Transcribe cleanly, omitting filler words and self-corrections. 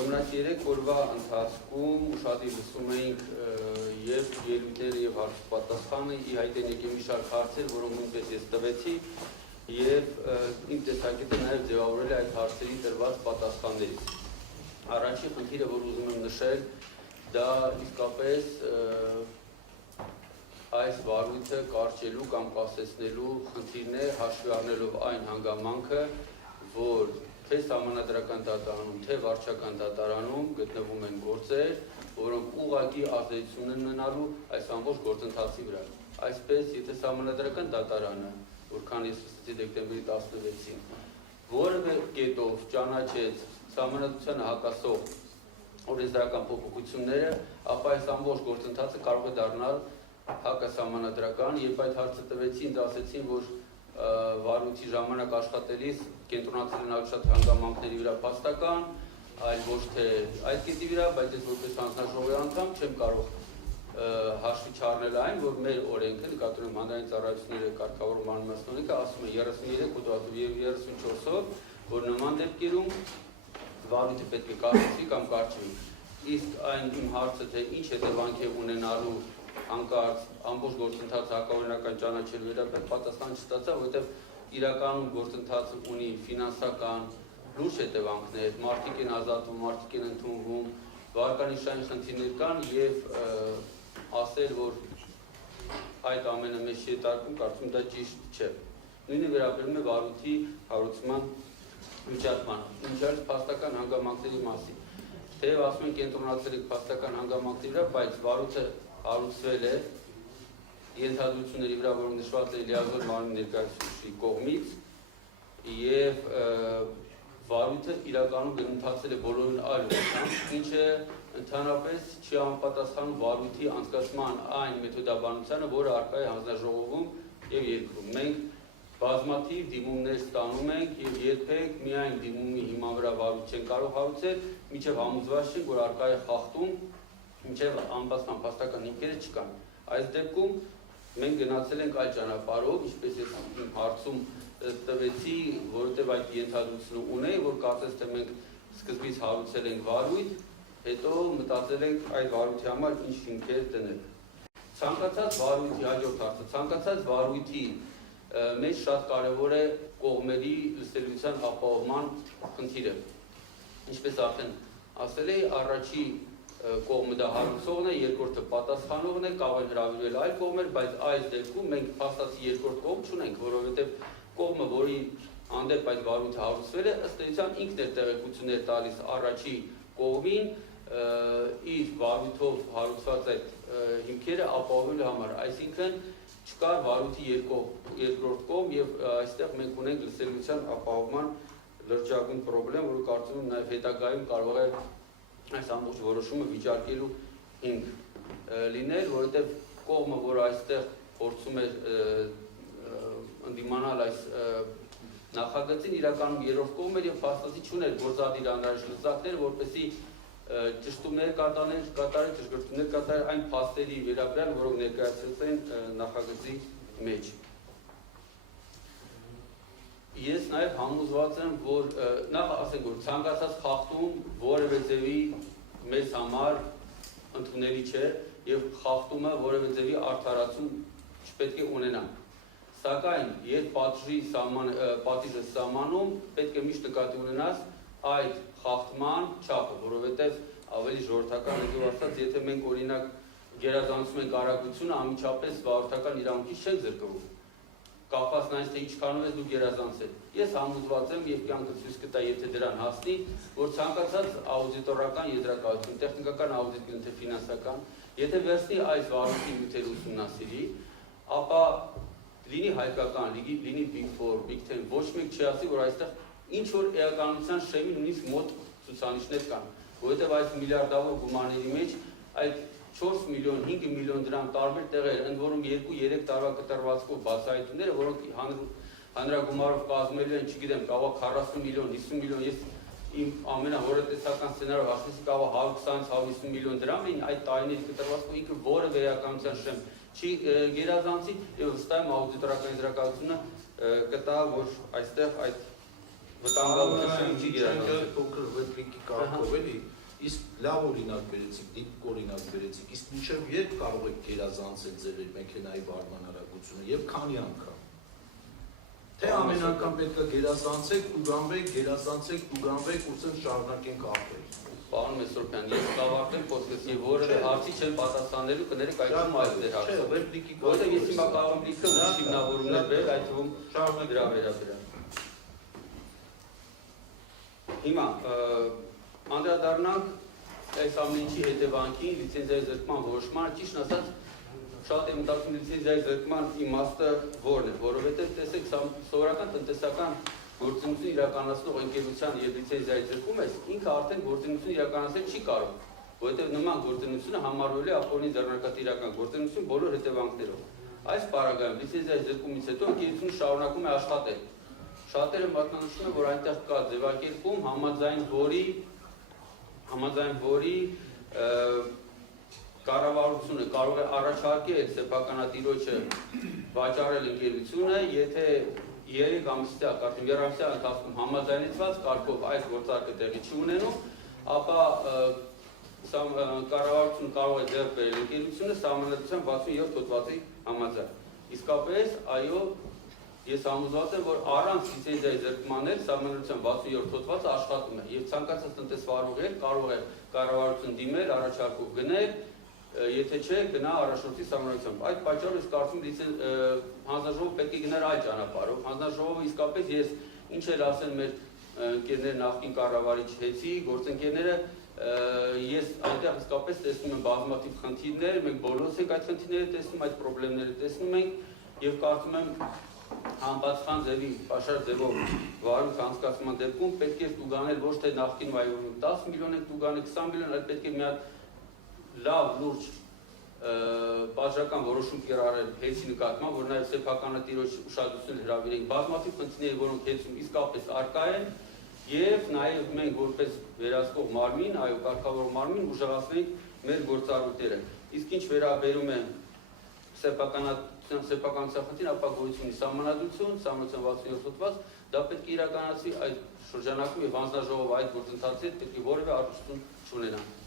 Ուրեմն 3 օրվա ընթացքում ուշադիր լսում էինք եւ ելույթները եւ հարցպատասխանը ի հայտ են եկել մի շարք հարցեր, որոնք նույնպես ես տվեցի եւ իմ տեսակետը նաեւ ձևավորել է այդ հարցերի տրված պատասխաններից։ Առաջին խնդիրը, որ ուզում եմ նշել, դա իսկապես այս վարույթը կարճելու կամ կասեցնելու խնդիրն է, հաշվի առնելով այն հանգամանքը, որ թե սահմանադրական դատարանում, թե վարչական դատարանում գտնվում են գործեր, որոնք ուղղակի ազդեցություն են ունենալու այս ամբողջ գործընթացի վրա։ Այսպես, եթե սահմանադրական դատարանը, որքան ես լսեցի դեկտեմբերի 16-ին, որևէ կետով ճանաչեց սահմանադրությանը հակասող օրենսդրական փոփոխությունները, ապա այս ամբողջ գործընթացը կարող է դառնալ հակասահմանադրական, երբ այդ հարցը տվեցին, ինձ ասեցին, որ վարույթի ժամանակ աշխատելիս կենտրոնացել են շատ հանգամանքների վրա փաստական, այլ ոչ թե այդ կետի վրա, բայց ես որպես հանձնաժողովի անդամ չեմ կարող հաշվի չառնել այն, որ մեր օրենքը, նկատի ունեմ հանրային ծառայությունների կարգավորման մասնորենքը, ասում է 33 հոդվածով եւ 34-ով, որ նման դեպքերում վարույթը պետք է կարճվի կամ կարճվի։ Իսկ այն իմ հարցը, թե ինչ հետևանք է ունենալու անկարծ ամբողջ գործընթացը հակաօրինական ճանաչելու վերաբերյալ պատասխան չստացա, որովհետև իրականում գործընթացը ունի ֆինանսական լուրջ հետևանքներ, մարդիկ են ազատվում, մարդիկ են ընդունվում, վարկանիշային խնդիրներ կան եւ ասել, որ այդ ամենը մեզ չի հետարկում, կարծում դա ճիշտ չէ։ Նույնը վերաբերում է վարույթի հարուցման միջատմանը, ինչպես փաստական հանգամանքների մասին։ Թեև ասում են կենտրոնացել եք փաստական հանգամանքների վրա, բայց վարույթը հարուցվել է ենթադրությունների վրա, որոնք նշված է լիազոր մարմնի ներկայացուցիչի կողմից եւ վարույթը իրականում գնահատվել է բոլորին այլ ուղղությամբ, ինչը ընդհանրապես չի համապատասխանում վարույթի անցկացման այն մեթոդաբանությանը, որը առկա է հանձնաժողովում եւ երկրում։ Մենք բազմաթիվ դիմումներ ստանում ենք եւ երբեք միայն դիմումի հիման վրա վարույթ չեն կարող հարուցել, մինչեւ համոզված չենք, որ առկա է խախտում, մինչև անպաստան փաստական հիմքերը չկան։ Այս դեպքում մենք գնացել ենք այլ ճանապարհով, ինչպես ես իմ հարցում տվեցի, որովհետև այդ ենթադրությունը ունեի, որ կարծես թե մենք սկզբից հարուցել ենք վարույթ, հետո մտածել ենք այդ վարույթի համար ինչ հիմքեր դնել։ Ցանկացած վարույթի հաջորդ հարցը, ցանկացած վարույթի մեջ շատ կարևոր է կողմերի լսելիության ապահովման խնդիրը։ Ինչպես արդեն ասել էի, առաջի կողմը դա հարուցողն է, երկրորդը պատասխանողն է, կարող է հրավիրել այլ կողմեր, բայց այս դեպքում մենք փաստացի երկրորդ կողմ չունենք, որովհետև կողմը, որի հանդեպ այդ վարույթը հարուցվել է, ըստ էության ինքն է տեղեկություններ տալիս առաջի կողմին իր վարույթով հարուցված այդ հիմքերը ապահովելու համար, այսինքն չկա վարույթի երկրորդ կողմ եւ այստեղ մենք ունենք լսելիության ապահովման լրջագույն խնդրեմ, որը կարծում եմ նաեւ հետագայում կարող է այս ամբողջ որոշումը վիճարկելու հիմք լինել, որովհետև կողմը, որը այստեղ փորձում է ընդդիմանալ այս նախագծին, իրականում երրորդ կողմը եւ փաստացի չուներ գործադիր անհրաժեշտ լծակներ, որպեսզի ճշտումներ կատարեն, ճշգրտումներ կատարեն այն փաստերի վերաբերյալ, որոնք ներկայացված են նախագծի մեջ։ Ես նաև համոզված եմ, որ նախ ասենք, որ ցանկացած խախտում որևէ ձևի մեզ համար ընդունելի չէ եւ խախտումը որևէ ձևի արդարացում չպետք է ունենանք։ Սակայն երբ պատիժը սահմանում, պետք է միշտ նկատի ունենաս այդ խախտման չափը, որովհետեւ ավելի ժողովրդական ըստ ասած, եթե մենք օրինակ գերազանցում ենք արագությունը, անմիջապես վարորդական իրավունքից չենք զրկվում։ Կապված նայած թե ինչքանով ես դու գերազանցել։ Ես համոզված եմ եւ կյանքը ցույց կտա, եթե դրան հասնի, որ ցանկացած աուդիտորական եզրակացություն, տեխնիկական աուդիտ թե ֆինանսական, եթե վերցնի այս վարույթի նյութերը ուսումնասիրի, ապա լինի հայկական, լինի Big 4, Big 10, ոչ մեկ չի ասի, որ այստեղ ինչ որ էականության շեմի նույնիսկ մոտ ցուցանիշներ կան, որովհետեւ այս միլիարդավոր գումարների մեջ այդ 4 միլիոն, 5 միլիոն դրամ տարբեր տեղեր, ընդ որում 2-3 տարվա կտրվածքով բացահայտումները, որոնք հանրագումարով կազմելու են, չգիտեմ, կարող 40 միլիոն, 50 միլիոն, ես իմ ամենահորատեսական սցենարով ասեցի, կարող 120-150 միլիոն դրամ էին այդ տարիների կտրվածքով, ինքը որևէ էականության շեմ չի գերազանցի եւ վստահ եմ աուդիտորական եզրակացությունը կտա, որ այստեղ այդ վտանգավորությունը չի գերազանցել։ Փոքր ռեպլիկի կարգով էլի, իսկ լավ օրինակ բերեցիք, դիպ օրինակ բերեցիք, իսկ մինչև երբ կարող եք գերազանցել ձեր մեքենայի վարման արագությունը եւ քանի անգամ։ Թե ամեն անգամ պետք է գերազանցեք, ու գանվեք, ուսեմ շարունակենք ապրել։ Պարոն Մեսրոպյան, ես կավարտեմ խոսքս եւ որևէ հարցի չեմ պատասխանելու, կներեք այդում այլ ձեր հարցը։ Որտեղ ես հիմա կարող եմ լիքը հիմնավորումներ բերել, այդ թվում շարունակ դրա վերաբերյալ։ Հիմա անդրադառնանք այս ամեն ինչի հետևանքին, լիցենզիայի զրկման որոշմանը, ճիշտ ասած, շատ եմ մտածում լիցենզիայի զրկման իմաստը որն է, որովհետև տեսեք, սովորական տնտեսական գործունեություն իրականացնող ընկերության եւ լիցենզիայի զրկում ես, ինքը արդեն գործունեություն իրականացնել չի կարող, որովհետև նման գործունեությունը համարվել է ապօրինի ձեռնարկատիրական գործունեություն բոլոր հետևանքներով։ Այս պարագայում լիցենզիայի զրկումից հետո ընկերությունը շարունակում է աշխատել։ Շատերը մատնանշում են, որ այնտեղ կա ձևակերպում, համաձայն որի կառավարությունը կարող է առաջարկել սեփականատիրոջը վաճառել ընկերությունը, եթե 3 ամսյա կամ 2 ամսյա ընթացքում համաձայնեցված կարգով այս գործարքը տեղի չի ունենում, ապա կառավարությունը կարող է ձեռք բերել ընկերությունը սահմանադրության 67 հոդվածի համաձայն։ Իսկապես, այո, ես համոզված եմ, որ առանց լիցենզիայի զրկմաններ սահմանադրության 67 հոդվածը աշխատում է եւ ցանկացած տնտեսվարող կարող է կառավարություն դիմել, առաջարկով գնել, եթե չէ, գնա առաջնորդի սահմանադրությամբ։ Այդ պատճառով ես կարծում եմ հանձնաժողովը պետք է գնար այլ ճանապարհով։ Հանձնաժողովը իսկապես ես ինչ էլ ասեն մեր ընկերները նախկին կառավարիչ հեծի, գործընկերները, ես այնտեղ իսկապես տեսնում եմ բազմաթիվ խնդիրներ, մենք բոլորս ենք այդ խնդիրները տեսնում, այդ խնդիրները տեսնում ենք եւ կարծում եմ համապատասխան ձևի, պաշար ձևով վարույթ անցկացման դեպքում պետք է ստուգանել ոչ թե նախկինում այո 10 միլիոն ենք ստուգանել, 20 միլիոն, այլ պետք է մի հատ լավ լուրջ բաժական որոշում կիրառել հեծի նկատմամբ, որ նաև սեփականատիրոջ ուշադրություն հրավիրենք բազմաթիվ խնդիրների, որոնք հեծում իսկապես առկա են, եւ նաև մենք որպես վերահսկող մարմին, այո, կարգավորող մարմին ուժեղացնենք մեր գործառույթները։ Իսկ ինչ վերաբերում է սեփականության խնդիրը, ապա գոյություն ունի սահմանադրություն, սահմանադրության 67 հոդված, դա պետք է իրականացվի այդ շրջանակում եւ հանձնաժողովը այդ գործընթացի հետ պետք է որևէ առնչություն չունենա։